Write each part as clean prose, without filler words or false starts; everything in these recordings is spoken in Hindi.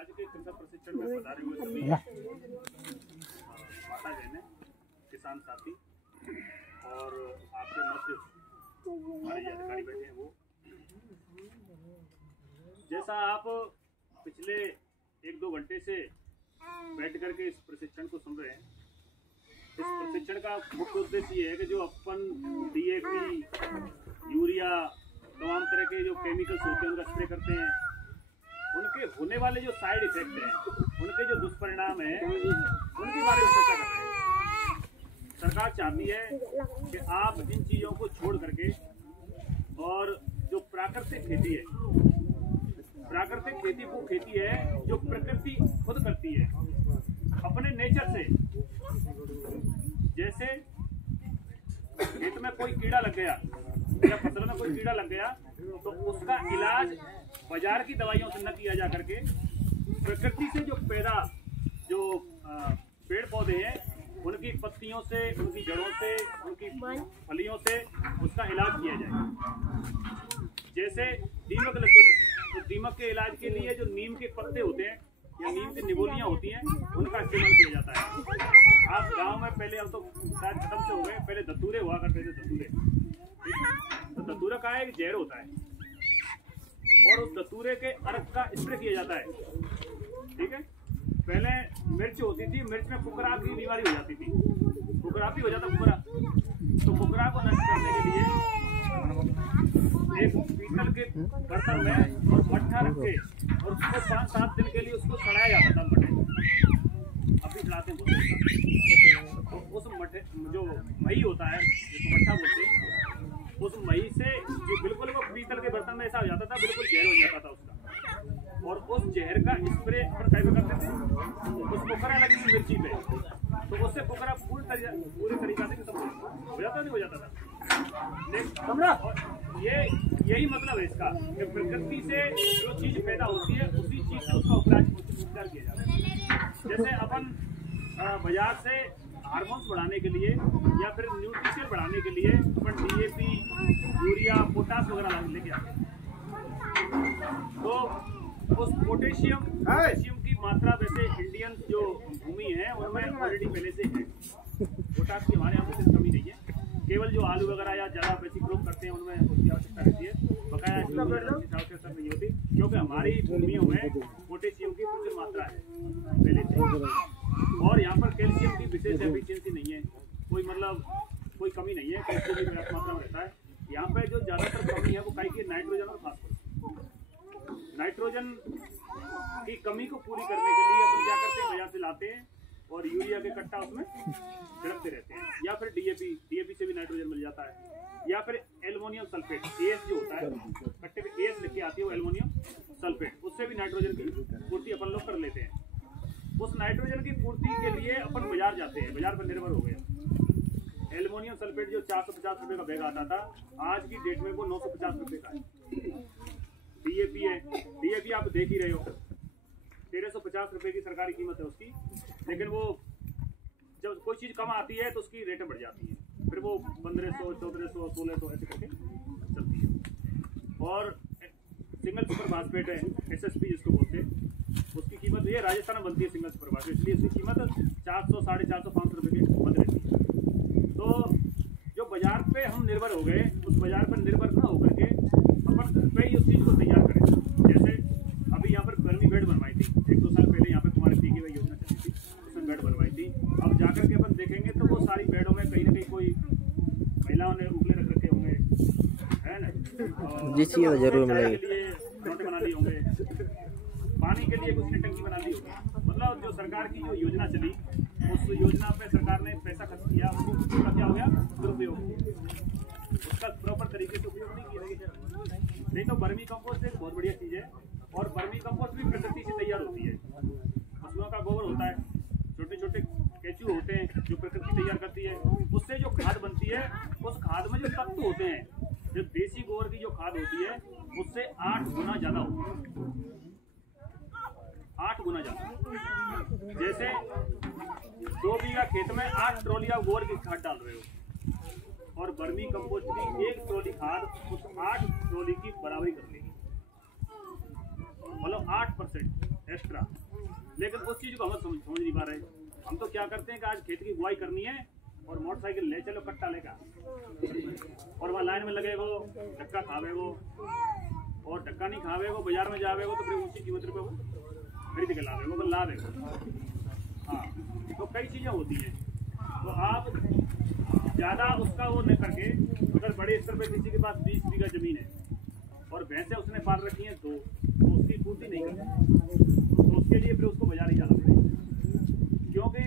आज के कृषक प्रशिक्षण में पधारे हुए सभी माता बहनें, किसान साथी और आपके मध्य हमारे अधिकारी बैठे हैं, वो जैसा आप पिछले 1-2 घंटे से बैठ करके इस प्रशिक्षण को सुन रहे हैं, इस प्रशिक्षण का मुख्य उद्देश्य ये है कि जो अपन DAP, यूरिया, तमाम तरह के जो केमिकल्स होते हैं उनका स्प्रे करते हैं, उनके होने वाले जो साइड इफेक्ट हैं, उनके जो दुष्परिणाम हैं, उनके बारे में चर्चा कर रहे हैं। सरकार चाहती है कि आप इन चीज़ों को छोड़ करके और जो प्राकृतिक खेती है, प्राकृतिक खेती वो खेती है जो प्रकृति खुद करती है अपने नेचर से। जैसे खेत में कोई कीड़ा लग गया या फसल में कोई कीड़ा लग गया तो उसका इलाज बाजार की दवाइयों से न किया जा करके प्रकृति से जो पैदा जो पेड़ पौधे हैं उनकी पत्तियों से, उनकी जड़ों से, उनकी फलियों से उसका इलाज किया जाए। जैसे दीमक लग गई तो दीमक के इलाज के लिए जो नीम के पत्ते होते हैं या नीम की निगोलियां होती हैं उनका इस्तेमाल किया जाता है। आप गांव में पहले, अब तो शायद खत्म से हो गए, पहले धतूरे हुआ करते थे, धतूरे। तो धतूरा का एक जहर होता है और उस धतूरे के अर्क का स्प्रे किया जाता है। ठीक है, पहले मिर्च होती थी, मिर्च में कुकरा की बीमारी हो जाती थी, कुकरा भी हो जाता कुकरा, तो कुकरा को नष्ट करने के लिए एक पीतल के बर्तन में मट्ठा रख के और उसको 5-7 दिन के लिए उसको सड़ाया जाता था। मट्ठे अभी सड़ाते हैं, तो उस मट्ठे जो मही होता है जिसको मट्ठा बोलते हैं, उस मही से जो बिल्कुल वो पीतल के बर्तन में ऐसा हो जाता था, बिल्कुल जहर हो जाता था उसका, और उस जहर का स्प्रे अपन कैसे करते थे, उस कुकरा लगी मिर्ची पे, तो उससे कुकरा पूरी तरीका से खत्म हो जाता, नहीं हो जाता था। यही मतलब है इसका कि प्रकृति से जो चीज पैदा होती है उसी चीज से उसका उपचार किया जाता है। जैसे अपन बाजार से हार्मोन्स बढ़ाने के लिए या फिर न्यूट्रिशन बढ़ाने के लिए अपन DAP, यूरिया, पोटास वगैरह लेके आते हैं, तो उस पोटेशियम की मात्रा वैसे इंडियन जो भूमि है उनमें ऑलरेडी पहले से है। पोटास की हमारे यहाँ पे कमी नहीं है, केवल जो आलू वगैरह या ज़्यादा बेसिक ग्रोथ करते हैं उनमें उसकी आवश्यकता रहती है, बकाया आवश्यकता नहीं होती, क्योंकि हमारी भूमियों में पोटेशियम की प्रचुर मात्रा है पहले से, और यहाँ पर कैल्शियम की विशेष एफिशिएंसी नहीं है, कोई मतलब कोई कमी नहीं है, कैल्शियम की पर्याप्त मात्रा में रहता है। यहाँ पे जो ज़्यादातर कमी है वो कहीं की नाइट्रोजन और फास्फोरस। नाइट्रोजन की कमी को पूरी करने के लिए अपन क्या करते हैं, बाजार से लाते हैं और यूरिया के कट्टा उसमें छिड़कते रहते हैं, या फिर DAP से भी नाइट्रोजन मिल जाता है, या फिर एल्युमिनियम सल्फेट AS जो होता है, कट्टे पे AS लिख के आती है वो एल्युमिनियम सल्फेट, उससे भी नाइट्रोजन की पूर्ति अपन लोग कर लेते हैं। उस नाइट्रोजन की पूर्ति के लिए अपन बाजार जाते हैं, बाजार पर निर्भर हो गए। एल्युमिनियम सल्फेट जो 450 रुपये का बैग आता था, आज की डेट में वो 950 रुपये का है। DAP है, DAP आप देख ही रहे हो, 1350 रुपये की सरकारी कीमत है उसकी, लेकिन वो जब कोई चीज़ कम आती है तो उसकी रेटें बढ़ जाती हैं, फिर वो 1500, 1400, 1600 ऐसे करके चलती है। और सिंगल सुपर फास्फेट है, SSP जिसको बोलते हैं, उसकी कीमत ये राजस्थान में बनती है सिंगल सुपर फास्फेट, इसलिए इसकी कीमत 400, 450, 500 रुपये की बन रहती है। तो जो बाजार पे हम निर्भर हो गए, उस बाजार पर निर्भर ना होकर के अपन घर पे ही उस चीज़ को तैयार करें। जैसे अभी यहाँ पर गर्मी बेड बनवाई थी 1-2 साल पहले, यहाँ पर तुम्हारी PKY योजना चली थी, उसमें बेड बनवाई थी। अब जाकर के अपन देखेंगे तो वो सारी बेडों में कहीं ना कहीं कोई महिलाओं ने उगले रख रखे होंगे, है ना, जरूर टोटे बना लिए होंगे, पानी के लिए कुछ ने टंकी बना ली होगी। मतलब जो सरकार की जो योजना चली, उस योजना पे सरकार ने पैसा खर्च किया, उसका क्या हो गया, दुरुपयोग, उसका प्रॉपर तरीके से उपयोग नहीं किया। नहीं तो वर्मी कंपोस्ट एक बहुत बढ़िया चीज़ है, और वर्मी कंपोस्ट भी प्रकृति से तैयार होती है। पशुओं का गोबर होता है, छोटे छोटे केचू होते हैं जो प्रकृति तैयार करती है, उससे जो खाद बनती है, उस खाद में जो तत्व होते हैं, जो देसी गोबर की जो खाद होती है उससे 8 गुना ज़्यादा होती है, 8 गुना ज़्यादा। जैसे 2 बीघा खेत में 8 ट्रॉली आप गोबर की खाद डाल रहे हो, और वर्मी कंपोस्ट की 1 ट्रॉली खाद उस 8 ट्रॉली की बराबरी कर लेगी, मतलब 8%। एक्स्ट्रा, लेकिन उस चीज को हम समझ नहीं पा रहे। हम तो क्या करते हैं कि आज खेत की बुआई करनी है और मोटरसाइकिल ले चलो कट्टा लेकर, और वहाँ लाइन में लगे वो धक्का खावे वो, और धक्का नहीं खावे वो बाजार में जावे वो तो फिर ऊंची कीमत पे वो खरीद के लावे वो ला दे। हाँ, तो कई चीजें होती हैं। तो आप ज़्यादा उसका वो नहीं करके, अगर बड़े स्तर पे किसी के पास 20 बीघा जमीन है और भैंसें उसने पाल रखी हैं तो उसकी पूर्ति नहीं करती, तो उसके लिए फिर उसको बाजार ही जाना पड़ेगा। क्योंकि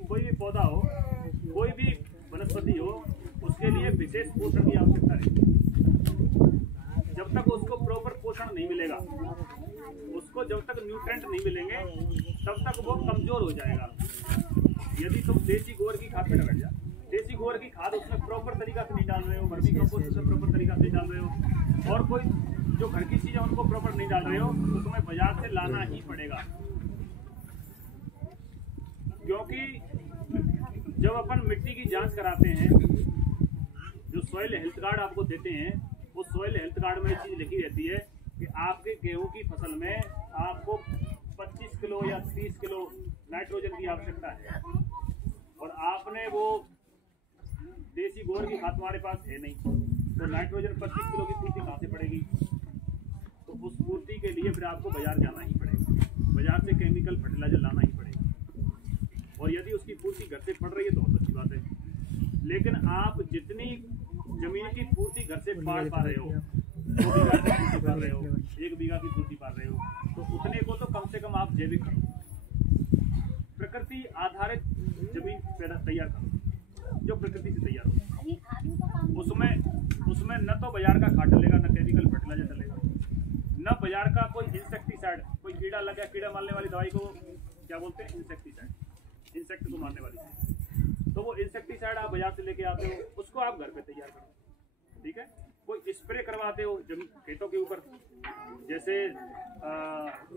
कोई भी पौधा हो, कोई भी वनस्पति हो, उसके लिए विशेष पोषण की आवश्यकता है। जब तक उसको प्रॉपर पोषण नहीं मिलेगा, उसको जब तक न्यूट्रेंट नहीं मिलेंगे, तब तक वो कमजोर हो जाएगा। यदि तुम देसी गोबर की खाद पे लग जा, देसी गोबर की खाद उसमें प्रॉपर तरीका से नहीं डाल रहे हो, वर्मी कंपोस्ट उसमें प्रॉपर तरीका से नहीं डाल रहे हो, और कोई जो घर की चीजें उनको प्रॉपर नहीं डाल रहे हो, तो तुम्हें बाजार से लाना ही पड़ेगा। क्योंकि जब अपन मिट्टी की जांच कराते हैं, जो सॉइल हेल्थ कार्ड आपको देते हैं, वो सॉइल हेल्थ कार्ड में चीज लिखी रहती है कि आपके गेहूं की फसल में आपको 25 किलो या 30 किलो नाइट्रोजन की आवश्यकता है, और आपने वो देसी गोबर की खाद हमारे पास है नहीं, तो नाइट्रोजन 25 किलो की पूर्ति कहाँ से पड़ेगी? तो उस पूर्ति के लिए फिर आपको बाजार जाना ही पड़ेगा, बाजार से केमिकल फर्टिलाइजर लाना ही पड़ेगा। और यदि उसकी पूर्ति घर से पड़ रही है तो बहुत अच्छी बात है, लेकिन आप जितनी जमीन की पूर्ति घर से पा रहे हो, 2 बीघा की पूर्ति पा रहे हो, 1 बीघा की पूर्ति पा रहे हो, तो उतने को तो कम से कम आप जैविक करो, प्रकृति आधारित जमीन तैयार करो, जो प्रकृति से तैयार हो। उसमें न तो बाजार का खाद डलेगा, न केमिकल फर्टिलाइजर डलेगा, न बाजार का कोई इंसेक्टिसाइड, कोई कीड़ा लग गया, कीड़ा मारने वाली दवाई को क्या बोलते हैं? इंसेक्टिसाइड, इंसेक्ट को मारने वाली। तो वो इंसेक्टिसाइड आप बाजार से लेके आते हो, उसको आप घर पे तैयार करो, ठीक है। कोई स्प्रे करवाते हो जमीन खेतों के ऊपर, जैसे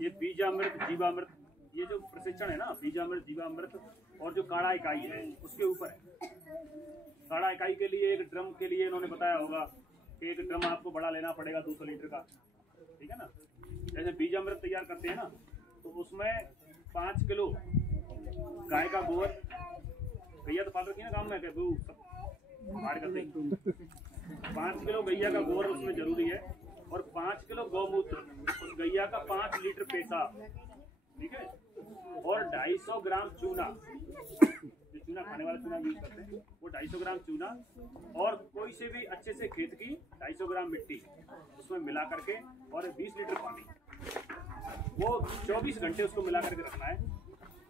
ये बीजामृत, जीवामृत, ये जो प्रशिक्षण है ना, बीजामृत, जीवामृत और जो काढ़ा इकाई है उसके ऊपर है। काढ़ा इकाई के लिए एक ड्रम के लिए इन्होंने बताया होगा कि एक ड्रम आपको बड़ा लेना पड़ेगा 200 लीटर का, ठीक है ना। जैसे बीजामृत तैयार करते हैं ना, तो उसमें 5 किलो गाय का गोबर, गैया तो पाल रखी है ना गाँव में, बाहर करते ही 5 किलो गैया का गोबर उसमें जरूरी है, और 5 किलो गौमूत्र, उस गैया का 5 लीटर पेशाब, ठीक है, और 250 ग्राम चूना, जो चूना खाने वाला चूना यूज करते हैं वो 250 ग्राम चूना, और कोई से भी अच्छे से खेत की 250 ग्राम मिट्टी उसमें मिला करके, और 20 लीटर पानी, वो 24 घंटे उसको मिला करके रखना है।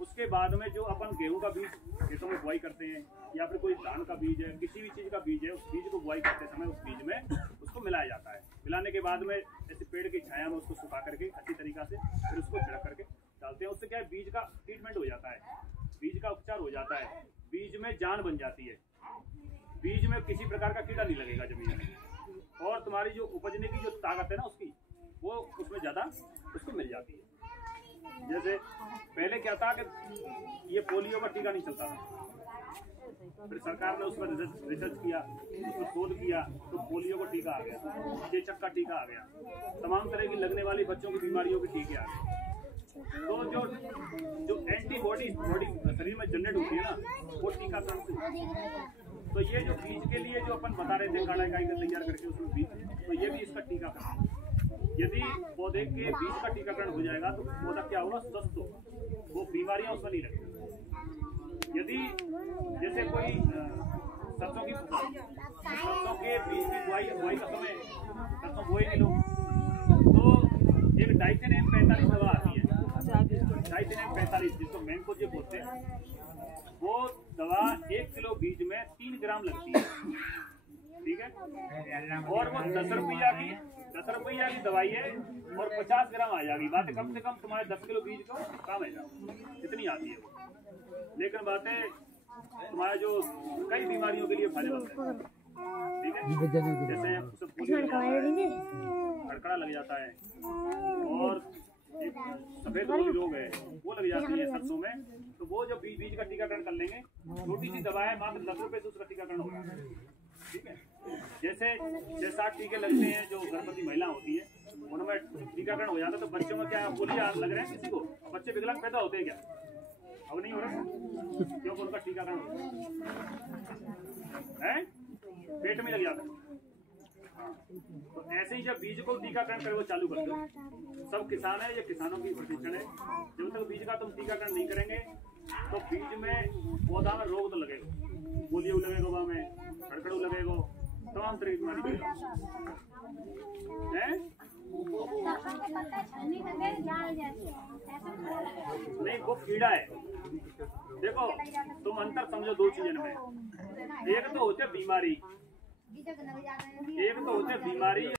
उसके बाद में जो अपन गेहूं का बीज खेतों में बुआई करते हैं, या फिर कोई धान का बीज है, किसी भी चीज़ का बीज है, उस बीज को बुआई करते समय उस बीज में उसको मिलाया जाता है। मिलाने के बाद में ऐसे पेड़ की छाया में उसको सुखा करके अच्छी तरीका से फिर उसको छिड़क करके डालते हैं। उससे क्या है, बीज का ट्रीटमेंट हो जाता है, बीज का उपचार हो जाता है, बीज में जान बन जाती है, बीज में किसी प्रकार का कीड़ा नहीं लगेगा जमीन में, और तुम्हारी जो उपजने की जो ताकत है ना उसकी, वो उसमें ज़्यादा उसको मिल जाती है। जैसे पहले क्या था कि ये पोलियो का टीका नहीं चलता था, फिर सरकार ने उस पर रिसर्च किया, उस पर शोध किया, तो पोलियो का टीका आ गया, चेचक का टीका आ गया, तमाम तरह की लगने वाली बच्चों की बीमारियों के टीके आ गए। तो जो एंटीबॉडी बॉडी शरीर में जनरेट होती है ना, वो टीकाकरण से होती है। तो ये जो बीज के लिए जो अपन बता रहे थे काढ़ा इकाई का तैयार करके उसमें बीज, तो ये भी इसका टीकाकरण। यदि पौधे के बीज का टीकाकरण हो जाएगा तो पौधा क्या होगा, स्वस्थ होगा, वो बीमारियां उसमें नहीं लगेगी। यदि जैसे कोई सरसों की फसल, सरसों के बीज की बुआई का समय, सरसों बोएंगे लोग, तो एक डाइथेन M45 दवा आती है, डाइथेन M45 जिसको मैंकोजेब बोलते हैं, वो दवा 1 किलो बीज में 3 ग्राम लगती है, ठीक है, और वो 10 रुपया की दवाई है, और 50 ग्राम आ जाएगी। बातें कम से कम तुम्हारे 10 किलो बीज को काम है इतनी आती है वो, लेकिन बातें तुम्हारे जो कई बीमारियों के लिए फायदेमंद है, ठीक है। जैसे खड़खड़ा लग जाता है, और एक सफेद रोग है वो लग जाती है सरसों में, तो वो जब बीज का टीकाकरण कर लेंगे, छोटी सी दवा है, मात्र 10 रुपए से उसका टीकाकरण होगा, ठीक है। जैसे 6-7 टीके लगते हैं जो गर्भवती महिला होती है, उनमें टीकाकरण हो जाता तो बच्चों में क्या पोलियो लग रहे हैं किसी को? बच्चे विकलांग पैदा होते हैं क्या? अब नहीं हो रहा क्योंकि उनका टीकाकरण है पेट में लग जाता है। तो ऐसे ही जब बीज को टीकाकरण करे वो चालू कर दो। सब किसान है, ये किसानों की प्रशिक्षण है। जब तक बीज का तुम टीकाकरण नहीं करेंगे तो बीज में पौधा में रोग तो लगेगा, पोलियो लगेगा, वहां में खड़खड़ू लगेगा, तमाम तरह की बीमारी है। नहीं वो कीड़ा है। देखो तुम अंतर समझो दो चीजों में, एक तो होते बीमारी, एक तो होते बीमारी